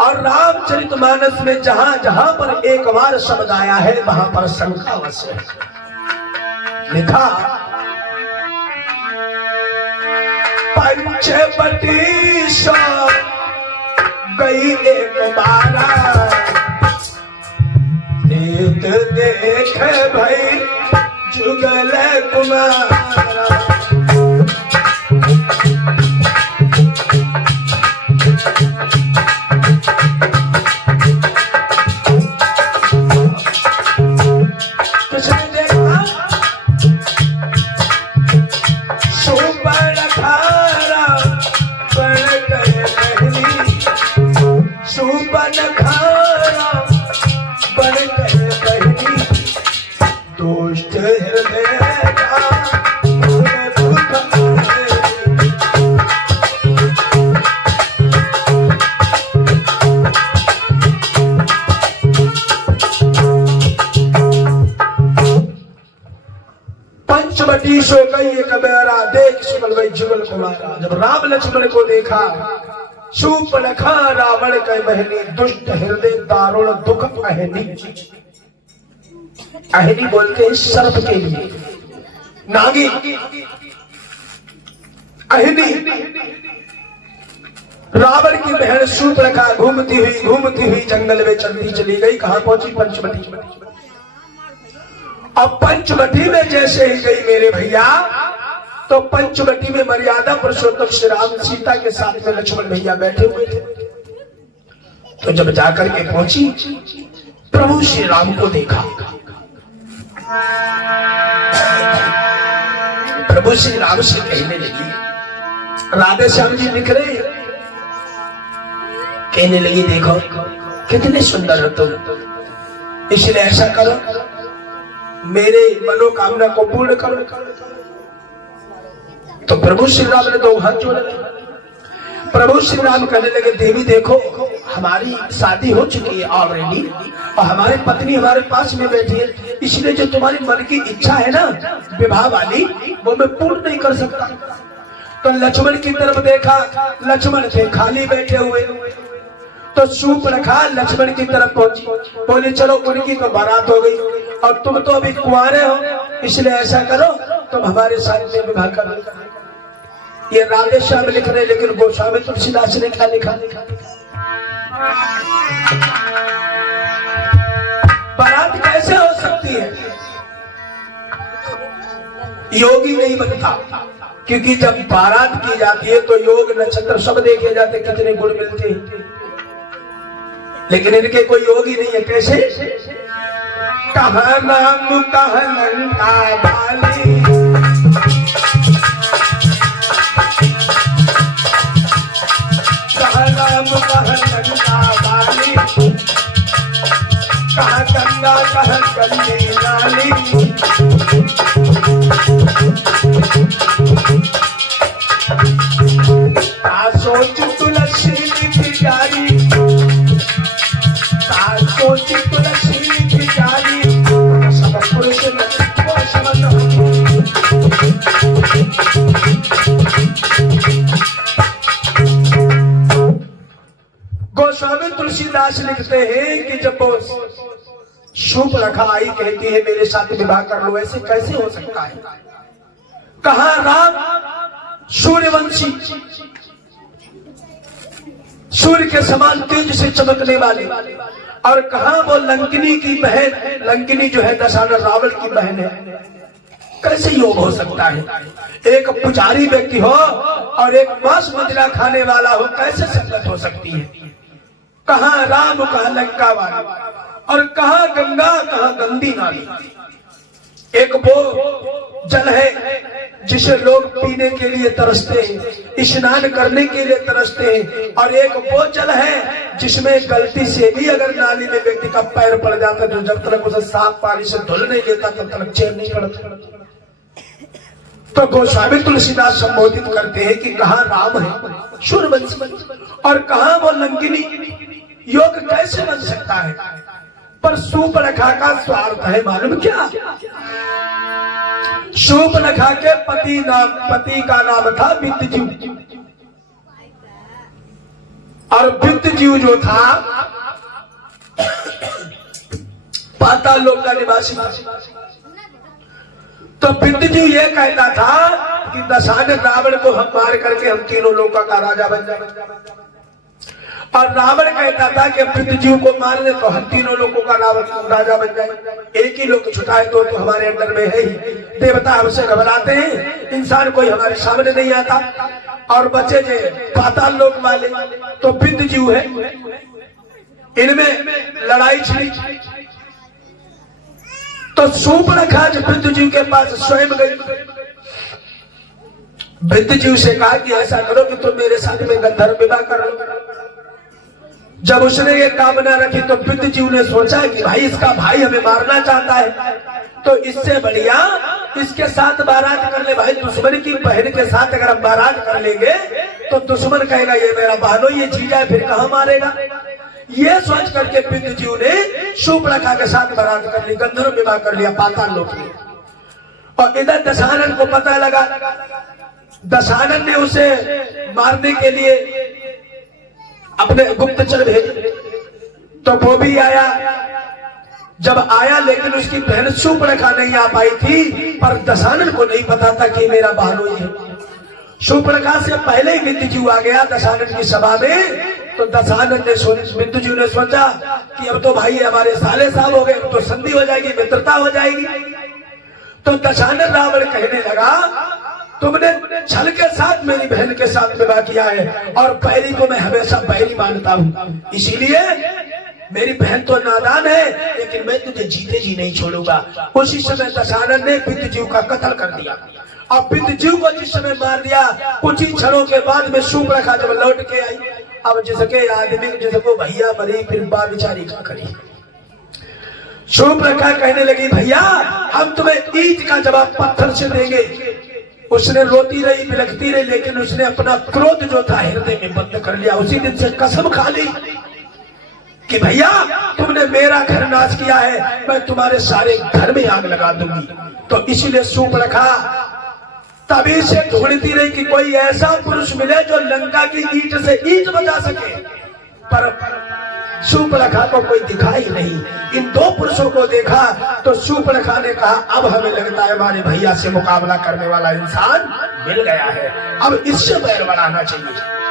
और रामचरितमानस में जहां जहां पर एक बार शब्द आया है वहां पर शंकावश है लिखा पंचवटी सो गई एक बारा देख भाई जुगल कुमारा पंचवटी सो गई एक बेरा देख सुमल भाई जुगल कुमारा। जब राम लक्ष्मण को देखा शूर्पणखा रावण के बहनी दुष्ट हृदय दारुण दुख अहनी। अहनी बोलते हैं सर्प के लिए नागी अहनी। रावण की बहन शूर्पणखा घूमती हुई जंगल में चलती चली गई। कहां पहुंची? पंचवटी। अब पंचवटी में जैसे ही गई मेरे भैया तो पंचवटी में मर्यादा पुरुषोत्तम श्री राम सीता के साथ में लक्ष्मण भैया बैठे हुए थे। तो जब जाकर के पहुंची प्रभु श्री राम को देखा। प्रभु श्री राम से कहने लगी, राधे श्याम जी दिख रहे। कहने लगी देखो कितने सुंदर हो तुम, इसलिए ऐसा करो मेरे मनोकामना को पूर्ण करो। तो प्रभु श्री राम ने दो हाथ जोड़े। प्रभु श्री राम कहने लगे देवी देखो हमारी शादी हो चुकी है ऑलरेडी और हमारी पत्नी हमारे पास में बैठी है, इसलिए जो तुम्हारी मन की इच्छा है ना विवाह वाली वो मैं पूर्ण नहीं कर सकता। तो लक्ष्मण की तरफ देखा, लक्ष्मण थे खाली बैठे हुए। तो शूर्पणखा लक्ष्मण की तरफ पहुंची, बोले चलो उनकी तो बारात हो गई और तुम तो अभी कुंवारे हो, इसलिए ऐसा करो तुम हमारे साथ में विवाह करो। ये राधे श्याम लिख रहे लेकिन गोस्वामी तुलसीदास ने क्या लिखा? बारात कैसे हो सकती है? योगी नहीं बनता, क्योंकि जब बारात की जाती है तो योग नक्षत्र सब देखे जाते कितने गुण मिलते हैं, लेकिन इनके कोई योगी नहीं है। कैसे? कहा नाम कहा लंका वाली, कहा नाम कहा लंका वाली, कहा गंगा कहा गंगे नाली। सोच तुलसी की प्यारी, सोच तुलसी की प्यारी, सब पुरुष को समझ। गोस्वामी तुलसीदास लिखते हैं कि जब शूर्पणखा आई कहती है मेरे साथ विवाह कर लो, ऐसे कैसे हो सकता है? कहा राम सूर्यवंशी, सूर्य के समान तेज से चमकने वाले, और कहा वो लंकिनी की बहन, लंकिनी जो है दशानन रावण की बहन है। कैसे योग हो सकता है? एक पुजारी व्यक्ति हो और एक मांस मदिरा खाने वाला हो, कैसे संगत हो सकती है? कहा राम कहा लंका वाली, और कहा गंगा कहा गंदी नाली। एक वो जल है जिसे लोग पीने के लिए तरसते हैं, स्नान करने के लिए तरसते हैं, और एक वो जल है जिसमें गलती से भी अगर नाली में व्यक्ति का पैर पड़ जाता तो जब तक उसे साफ पानी से धुल नहीं लेता तब तक चैन नहीं पड़ता। तो गोस्वामी तुलसीदास संबोधित करते हैं कि कहा राम है सूर्यवंशी और कहा वो लंकिनी, योग कैसे बन सकता है? पर शूर्पणखा का स्वार्थ है मालूम क्या? शूर्पणखा के पति का नाम था विद्युत, और वित्त जीव जो था पाताल लोक का निवासी था। तो वित्त जीव ये कहता था कि दशानन रावण को हम मार करके हम तीनों लोकों का राजा बन जाए, और रावण कहता था कि वित्त जीव को मार दे तो हम तीनों लोगों का राजा बन जाए। एक ही लोग छुटाए तो हमारे अंदर में है ही। देवता हमसे घबराते हैं, इंसान कोई हमारे सामने नहीं आता। और बच्चे जो पाताल लोक वाले तो वित्त जीव है, इनमें लड़ाई छिड़ी। तो शूर्पणखा जो वित्त जीव के पास स्वयं गई, वित्त जीव से कहा कि ऐसा करो कि तुम मेरे साथ में गंधर्व विवाह कर लो। जब उसने ये कामना रखी तो वित्त जीव ने सोचा कि भाई इसका भाई हमें मारना चाहता है, तो इससे बढ़िया इसके साथ बारात कर ले। भाई दुश्मन की बहन के साथ अगर हम बारात कर लेंगे तो दुश्मन कहेगा ये मेरा बहनों ये जीजा है, फिर कहां मारेगा। ये सोच करके वित्त जीव ने शूर्पणखा के साथ बारात कर ली, गंधर्व विवाह कर लिया पाताल लोक में। और इधर दशानन को पता लगा, दशानन ने उसे मारने के लिए अपने गुप्तचर भेजे, तो वो भी आया। जब आया लेकिन उसकी बहन शूर्पणखा नहीं आ पाई थी, पर दशानन को नहीं पता था कि मेरा बहनोई है। शूर्पणखा से पहले ही वित्त जीव आ गया दशानन की सभा में। तो दशानन ने वित्त जीव ने सोचा कि अब तो भाई हमारे साले साल हो गए, अब तो संधि हो जाएगी, मित्रता हो जाएगी। तो दशानन रावण कहने लगा तुमने छल के साथ मेरी बहन के साथ विवाह किया है, और बैरी को मैं हमेशा बैरी मानता हूँ, इसीलिए मेरी बहन तो नादान है लेकिन मैं तुझे जीते जी नहीं छोड़ूंगा। उसी समय दशानन ने वित्त जीव का कत्ल कर दिया। और वित्त जीव को जिस समय मार दिया, कुछ ही क्षणों के बाद में शूर्पणखा जब लौट के आई, अब जिसके आदमी जिसको भैया मरी फिर बा बिचारी का करी। शूर्पणखा कहने लगी भैया हम तुम्हें ईंट का जवाब पत्थर से देंगे। उसने रोती रही बिलखती रही, लेकिन उसने अपना क्रोध जो था हृदय में बंद कर लिया। उसी दिन से कसम खा ली कि भैया तुमने मेरा घर नाश किया है, मैं तुम्हारे सारे घर में आग लगा दूंगी। तो इसीलिए शूर्पणखा तभी से ढूंढती रही कि कोई ऐसा पुरुष मिले जो लंका की ईंट से ईंट बजा सके, पर शूर्पणखा को कोई दिखा ही नहीं। इन दो पुरुषों को देखा तो शूर्पणखा ने कहा अब हमें लगता है हमारे भैया से मुकाबला करने वाला इंसान मिल गया है, अब इससे बैर बढ़ाना चाहिए।